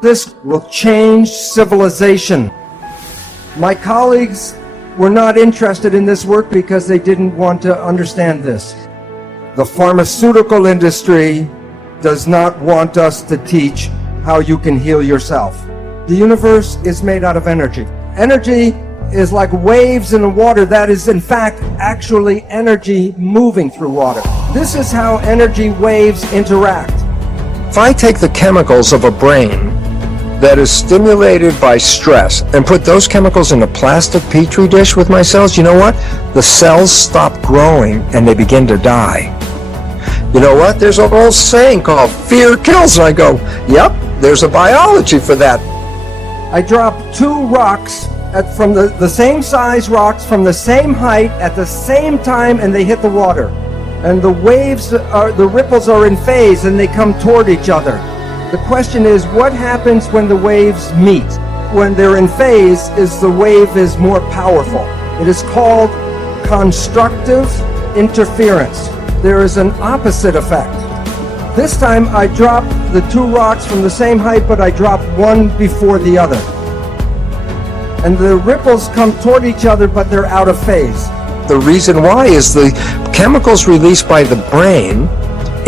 This will change civilization. My colleagues were not interested in this work because they didn't want to understand this. The pharmaceutical industry does not want us to teach how you can heal yourself. The universe is made out of energy. Energy is like waves in the water that is in fact actually energy moving through water. This is how energy waves interact. If I take the chemicals of a brain that is stimulated by stress and put those chemicals in a plastic petri dish with my cells, you know what? The cells stop growing and they begin to die. You know what? There's an old saying called fear kills. And I go, yep, there's a biology for that. I drop 2 rocks from the same size rocks from the same height at the same time, and they hit the water. And the waves, the ripples are in phase and they come toward each other. The question is, what happens when the waves meet? When they're in phase, the wave is more powerful. It is called constructive interference. There is an opposite effect. This time I drop the 2 rocks from the same height, but I drop one before the other. And the ripples come toward each other, but they're out of phase. The reason why is the chemicals released by the brain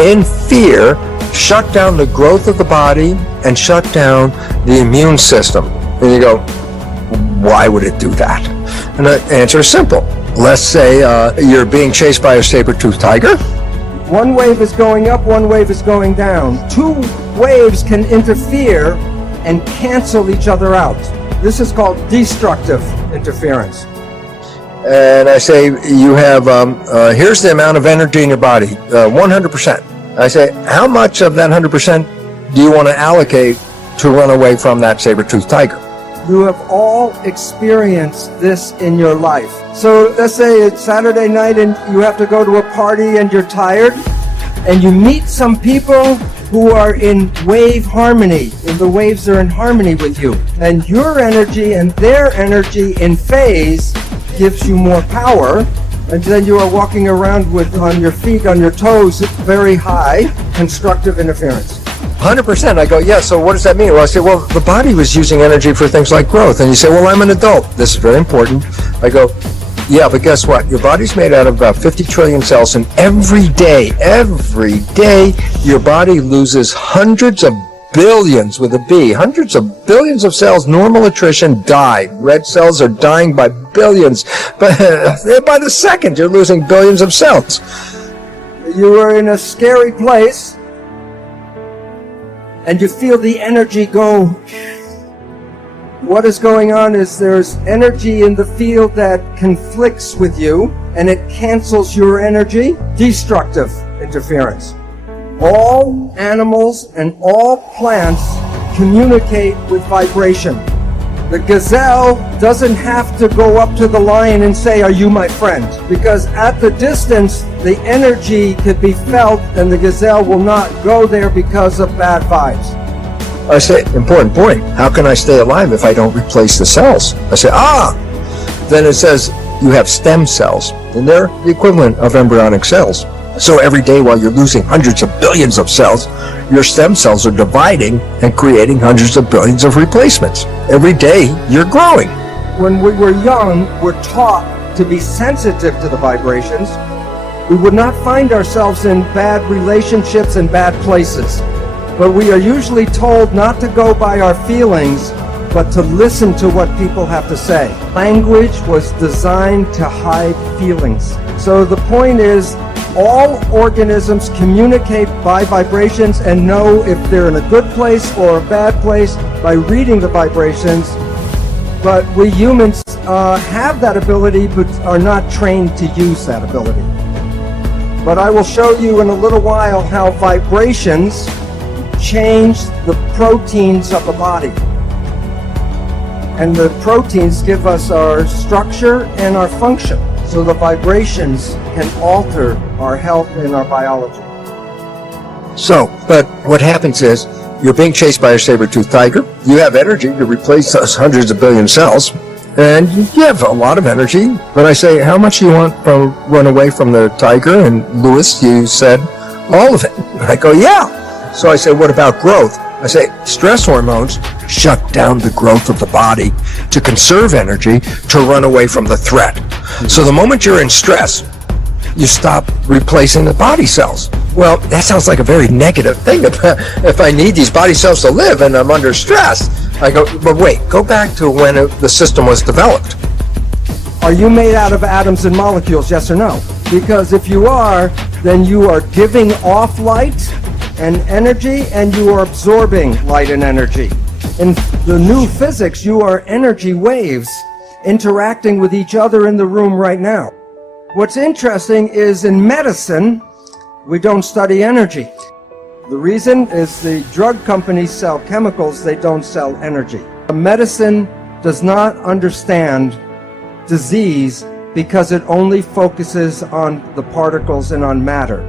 in fear shut down the growth of the body and shut down the immune system. And you go, why would it do that? And the answer is simple. Let's say you're being chased by a saber-toothed tiger. One wave is going up, one wave is going down. 2 waves can interfere and cancel each other out. This is called destructive interference. And I say, you have, here's the amount of energy in your body, 100%. I say, how much of that 100% do you want to allocate to run away from that saber-toothed tiger? You have all experienced this in your life. So let's say it's Saturday night and you have to go to a party and you're tired, and you meet some people who are in wave harmony, and the waves are in harmony with you. And your energy and their energy in phase gives you more power. And then you are walking around on your feet, on your toes, very high, constructive interference. 100%. I go, yeah, so what does that mean? Well, I say, well, the body was using energy for things like growth. And you say, well, I'm an adult. This is very important. I go, yeah, but guess what? Your body's made out of about 50 trillion cells, and every day, your body loses hundreds of billions with a B, hundreds of billions of cells. Normal attrition die. Red cells are dying by billions. But by the second, you're losing billions of cells. You are in a scary place, and you feel the energy go. What is going on is there's energy in the field that conflicts with you, and it cancels your energy. Destructive interference. All animals and all plants communicate with vibration. The gazelle doesn't have to go up to the lion and say, "Are you my friend?" Because at the distance, the energy could be felt, and the gazelle will not go there because of bad vibes. I say, important point, how can I stay alive if I don't replace the cells? I say, then it says you have stem cells, and they're the equivalent of embryonic cells. So every day while you're losing hundreds of billions of cells, your stem cells are dividing and creating hundreds of billions of replacements. Every day you're growing. When we were young, we're taught to be sensitive to the vibrations. We would not find ourselves in bad relationships and bad places. But we are usually told not to go by our feelings, but to listen to what people have to say. Language was designed to hide feelings. So the point is, all organisms communicate by vibrations and know if they're in a good place or a bad place by reading the vibrations. But we humans have that ability, but are not trained to use that ability. But I will show you in a little while how vibrations change the proteins of the body. And the proteins give us our structure and our function. So the vibrations can alter our health and our biology. So, but what happens is, you're being chased by a saber-toothed tiger. You have energy to replace those hundreds of billion cells. And you have a lot of energy. But I say, how much do you want to run away from the tiger? And Lewis, you said, all of it. I go, yeah. So I said, what about growth? I say stress hormones shut down the growth of the body to conserve energy to run away from the threat. So the moment you're in stress, you stop replacing the body cells. Well, that sounds like a very negative thing. If I need these body cells to live and I'm under stress, I go, but wait, go back to when the system was developed. Are you made out of atoms and molecules, yes or no? Because if you are, then you are giving off light and energy, and you are absorbing light and energy. In the new physics, you are energy waves interacting with each other in the room right now. What's interesting is in medicine, we don't study energy. The reason is the drug companies sell chemicals, they don't sell energy. Medicine does not understand disease because it only focuses on the particles and on matter.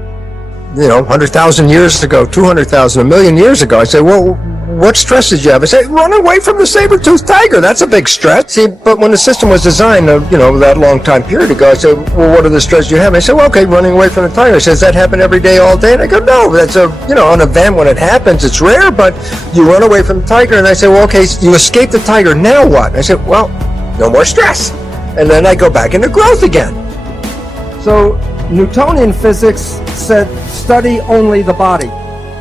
100,000 years ago, 200,000, a million years ago, I say, well, what stress did you have? I say, run away from the saber-toothed tiger. That's a big stress. See, but when the system was designed, that long time period ago, I said, well, what are the stresses you have? I said, well, okay, running away from the tiger. I said, does that happen every day, all day? And I go, no, that's an event when it happens. It's rare, but you run away from the tiger. And I said, well, okay, you escape the tiger. Now what? And I said, well, no more stress. And then I go back into growth again. So Newtonian physics said study only the body.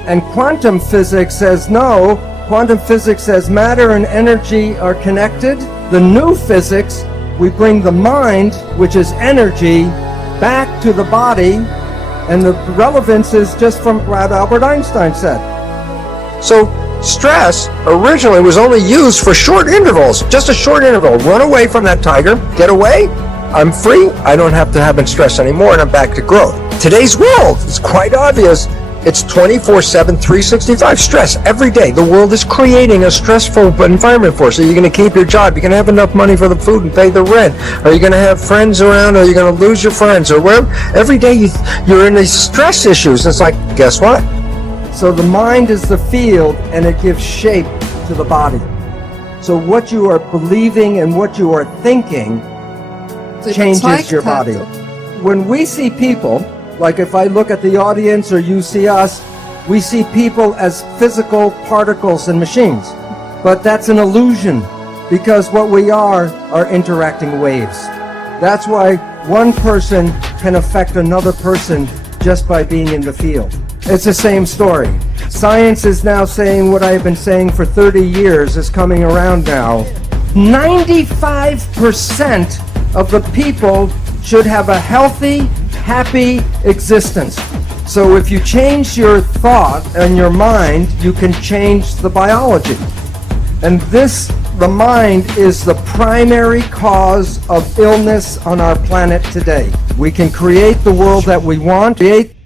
And quantum physics says no. Quantum physics says matter and energy are connected. The new physics, we bring the mind, which is energy, back to the body. And the relevance is just from what Albert Einstein said. So stress originally was only used for short intervals, just a short interval. Run away from that tiger, get away, I'm free, I don't have to have stress anymore, and I'm back to growth. Today's world is quite obvious. It's 24/7, 365 stress every day. The world is creating a stressful environment for us. Are you going to keep your job? You're going to have enough money for the food and pay the rent? Are you going to have friends around? Or are you going to lose your friends? Or wherever? Every day you're in these stress issues. It's like, guess what? So the mind is the field, and it gives shape to the body. So what you are believing and what you are thinking changes your body. When we see people, like if I look at the audience or you see us, we see people as physical particles and machines. But that's an illusion, because what we are interacting waves. That's why one person can affect another person just by being in the field. It's the same story. Science is now saying what I've been saying for 30 years is coming around now. 95% of the people should have a healthy, happy existence. So if you change your thought and your mind, you can change the biology. And the mind is the primary cause of illness on our planet today. We can create the world that we want, create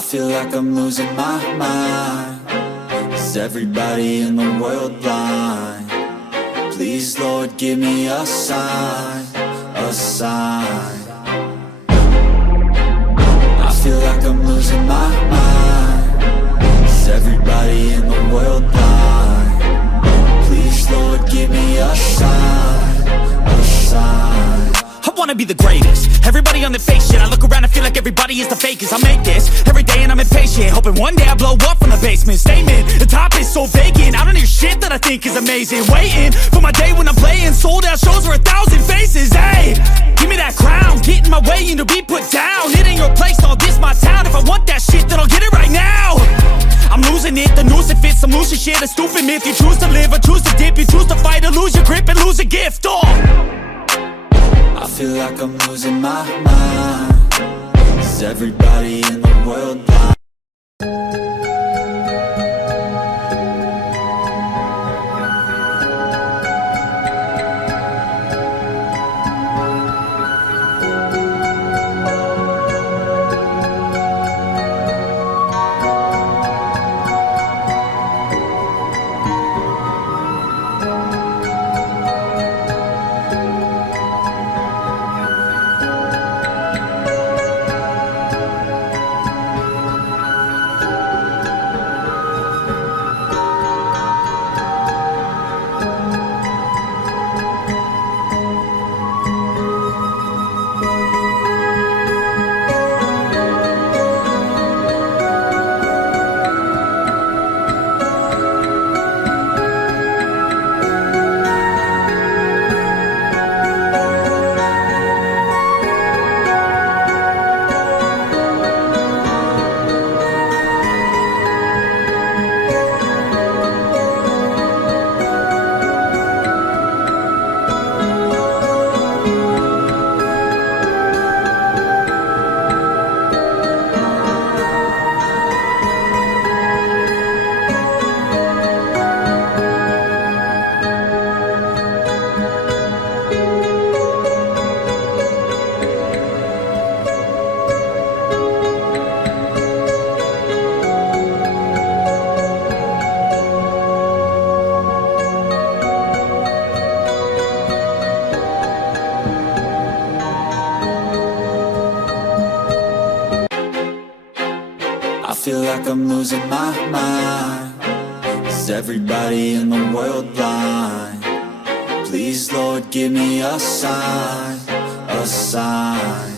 I feel like I'm losing my mind. Is everybody in the world blind? Please, Lord, give me a sign, a sign. I feel like I'm losing my mind. Is everybody in the world blind? Please, Lord, give me a sign, a sign. I wanna be the greatest. Everybody on the fake shit. I look around and feel like everybody is the fakest. I make this every day and I'm impatient, hoping one day I blow up from the basement. Statement, the top is so vacant. I don't hear shit that I think is amazing. Waiting for my day when I'm playing sold out shows for 1,000 faces. Hey, give me that crown, get in my way and to be put down. It ain't your place, all this my town. If I want that shit, then I'll get it right now. I'm losing it, the noose it fits. I'm losing shit, a stupid myth. You choose to live or choose to dip. You choose to fight or lose your grip and lose a gift. Oh, I feel like I'm losing my mind. Is everybody in the world blind? I feel like I'm losing my mind. Is everybody in the world blind? Please, Lord, give me a sign, a sign.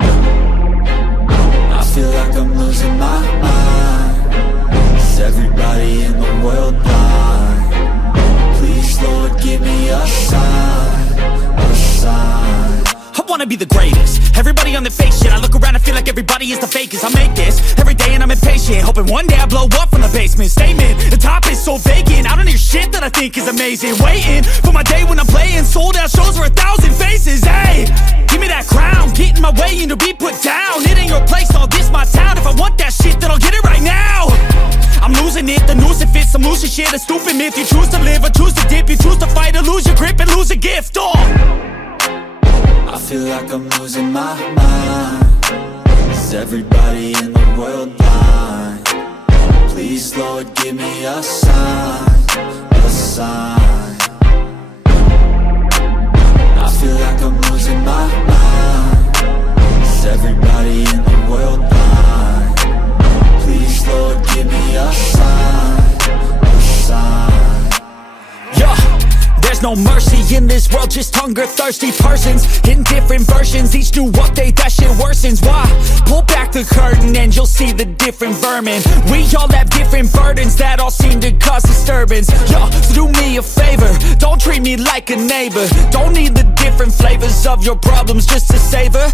I feel like I'm losing my mind. Is everybody in the world blind? Please, Lord, give me a sign, a sign. I wanna be the greatest. Everybody on the fake shit. I look around and feel like everybody is the fakest. I make this every day and I'm impatient, hoping one day I blow up from the basement. Statement, the top is so vacant. I don't hear shit that I think is amazing. Waiting for my day when I'm playing sold out shows for 1,000 faces. Hey, give me that crown, get in my way and to be put down. It ain't your place, all this my town. If I want that shit, then I'll get it right now. I'm losing it, the noose it fits. I'm losing shit, a stupid myth. You choose to live or choose to dip. You choose to fight or lose your grip and lose a gift. Oh, I feel like I'm losing my mind. Is everybody in the world blind? Please, Lord, give me a sign, a sign. I feel like I'm losing my mind. Is everybody in the world blind? Please, Lord, give me a sign, a sign. yeah. There's no mercy in this world, just hunger-thirsty persons in different versions. Each new update, that shit worsens. Why? Pull back the curtain and you'll see the different vermin. We all have different burdens that all seem to cause disturbance. Yo, so do me a favor, don't treat me like a neighbor. Don't need the different flavors of your problems just to savor.